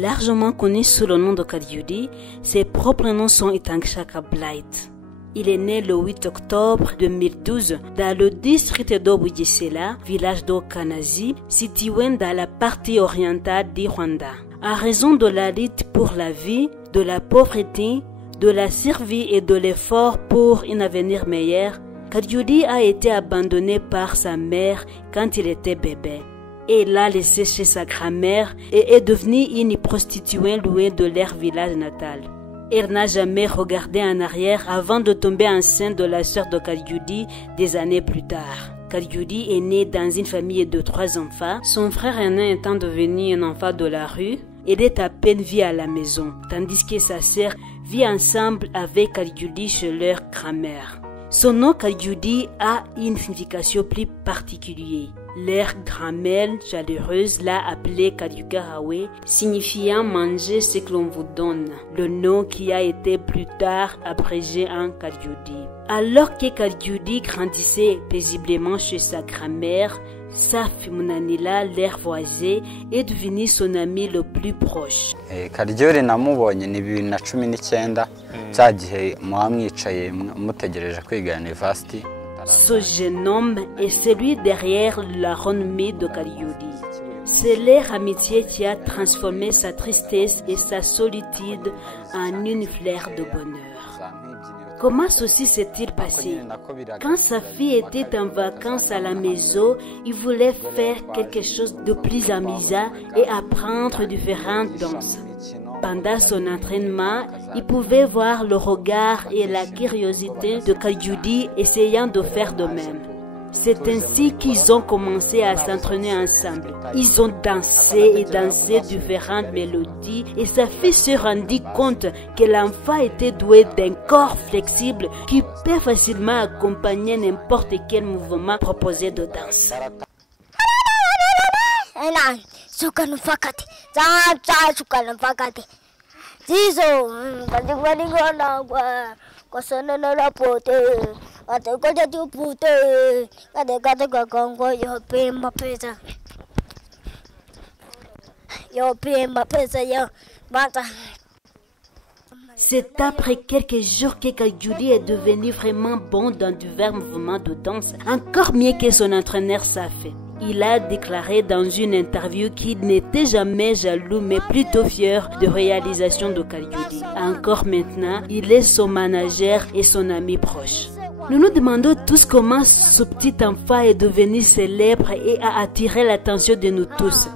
Largement connu sous le nom de Kaliudi, ses propres noms sont Itangshaka Blight. Il est né le 8 octobre 2012 dans le district d'Obugesera, village d'Okanazi, situé dans la partie orientale du Rwanda. À raison de la lutte pour la vie, de la pauvreté, de la survie et de l'effort pour un avenir meilleur, Kaliudi a été abandonné par sa mère quand il était bébé. Elle l'a laissé chez sa grand-mère et est devenue une prostituée loin de leur village natal. Elle n'a jamais regardé en arrière avant de tomber enceinte de la sœur de Kaliudi des années plus tard. Kaliudi est né dans une famille de 3 enfants. Son frère aîné étant devenu un enfant de la rue, elle est à peine vue à la maison, tandis que sa sœur vit ensemble avec Kaliudi chez leur grand-mère. Son nom Kaliudi a une signification plus particulière. Leur grand-mère chaleureuse l'a appelé Kaliugahawe, signifiant manger ce que l'on vous donne, le nom qui a été plus tard abrégé en Kaliudi. Alors que Kaliudi grandissait paisiblement chez sa grand-mère, Safi Munanila, leur voisin, est devenu son ami le plus proche. Kaliudi namubonye ni 2019 cyagihe mwamwicaye mutegereje kwiga university. Ce jeune homme est celui derrière la renommée de Kaliudi. C'est leur amitié qui a transformé sa tristesse et sa solitude en une fleur de bonheur. Comment ceci s'est-il passé? Quand sa fille était en vacances à la maison, il voulait faire quelque chose de plus amusant et apprendre différentes danses. Pendant son entraînement, il pouvait voir le regard et la curiosité de Kaliudi essayant de faire de même. C'est ainsi qu'ils ont commencé à s'entraîner ensemble. Ils ont dansé et dansé différentes mélodies et sa fille se rendit compte que l'enfant était doué d'un corps flexible qui peut facilement accompagner n'importe quel mouvement proposé de danse. C'est après quelques jours que Kaliudi est devenu vraiment bon dans divers mouvements de danse, encore mieux que son entraîneur Safi. Il a déclaré dans une interview qu'il n'était jamais jaloux mais plutôt fier de réalisation de Kaliudi. Encore maintenant, il est son manager et son ami proche. Nous nous demandons tous comment ce petit enfant est devenu célèbre et a attiré l'attention de nous tous.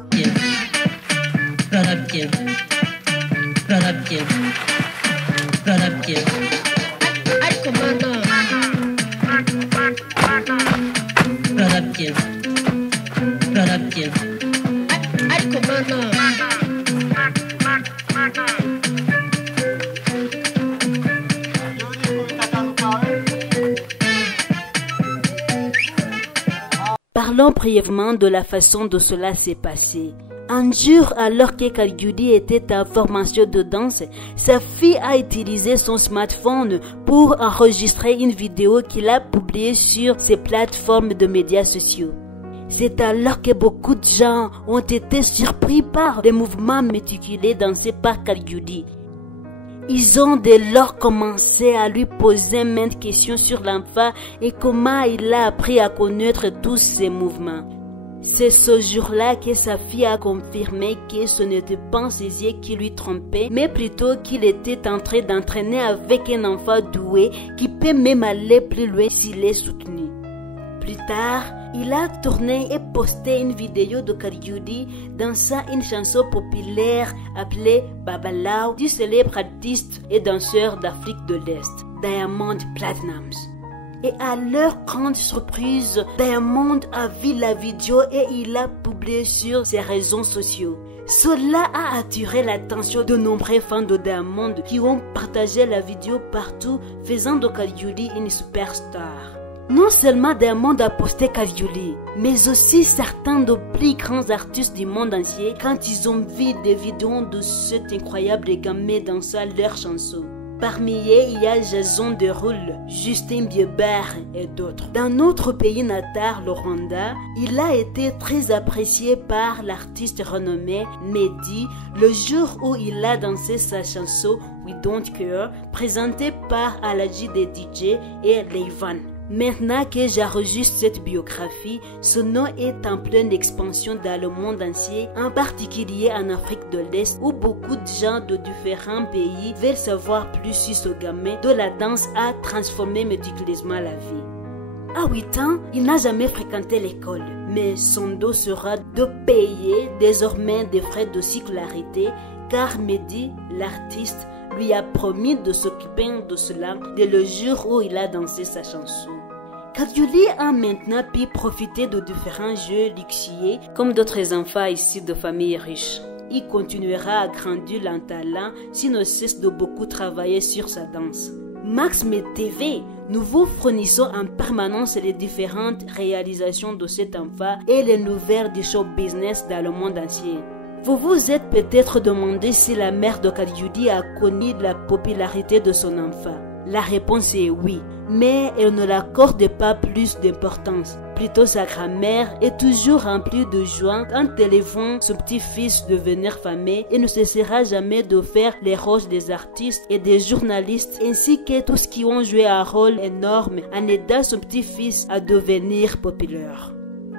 Parlons brièvement de la façon dont cela s'est passé. Un jour, alors que Kaliudi était en formation de danse, sa fille a utilisé son smartphone pour enregistrer une vidéo qu'il a publiée sur ses plateformes de médias sociaux. C'est alors que beaucoup de gens ont été surpris par les mouvements méticuleux dansés par Kaliudi. Ils ont dès lors commencé à lui poser maintes questions sur l'enfant et comment il a appris à connaître tous ces mouvements. C'est ce jour-là que sa fille a confirmé que ce n'était pas ses yeux qui lui trompaient, mais plutôt qu'il était en train d'entraîner avec un enfant doué qui peut même aller plus loin s'il est soutenu. Plus tard, il a tourné et posté une vidéo de Kaliudi dansant une chanson populaire appelée Babalawo du célèbre artiste et danseur d'Afrique de l'Est, Diamond Platnumz. Et à leur grande surprise, Diamond a vu la vidéo et il l'a publiée sur ses réseaux sociaux. Cela a attiré l'attention de nombreux fans de Diamond qui ont partagé la vidéo partout, faisant de Kaliudi une superstar. Non seulement Diamond a posté Kaliudi, mais aussi certains des plus grands artistes du monde entier quand ils ont vu des vidéos de cet incroyable gamin dansant leurs chansons. Parmi eux, il y a Jason Derulo, Justin Bieber et d'autres. Dans notre pays natal, le Rwanda, il a été très apprécié par l'artiste renommé Meddy le jour où il a dansé sa chanson We Don't Care, présentée par Aladji des DJ et Rayvanny. Maintenant que j'enregistre cette biographie, son nom est en pleine expansion dans le monde entier, en particulier en Afrique de l'Est, où beaucoup de gens de différents pays veulent savoir plus sur ce gamin dont la danse a transformé méticuleusement la vie. À 8 ans, il n'a jamais fréquenté l'école, mais son dos sera de payer désormais des frais de scolarité, car Meddy, l'artiste, lui a promis de s'occuper de cela dès le jour où il a dansé sa chanson. Kadioly a maintenant pu profiter de différents jeux luxueux comme d'autres enfants issus de familles riches. Il continuera à grandir en talent s'il ne cesse de beaucoup travailler sur sa danse. Maxmed TV, nous vous fournissons en permanence les différentes réalisations de cet enfant et les nouvelles du show business dans le monde entier. Vous vous êtes peut-être demandé si la mère de Kadioly a connu la popularité de son enfant. La réponse est oui, mais elle ne l'accorde pas plus d'importance. Plutôt sa grand-mère est toujours remplie de joie quand elle voit son petit-fils devenir fameux et ne cessera jamais de faire les rôles des artistes et des journalistes ainsi que tous qui ont joué un rôle énorme en aidant son petit-fils à devenir populaire.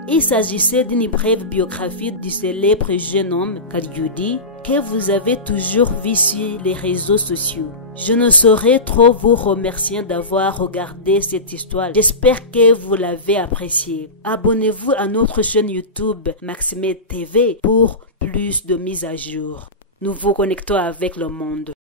Il s'agissait d'une brève biographie du célèbre jeune homme Kadioly que vous avez toujours vu sur les réseaux sociaux. Je ne saurais trop vous remercier d'avoir regardé cette histoire. J'espère que vous l'avez appréciée. Abonnez-vous à notre chaîne YouTube Maxmed TV pour plus de mises à jour. Nous vous connectons avec le monde.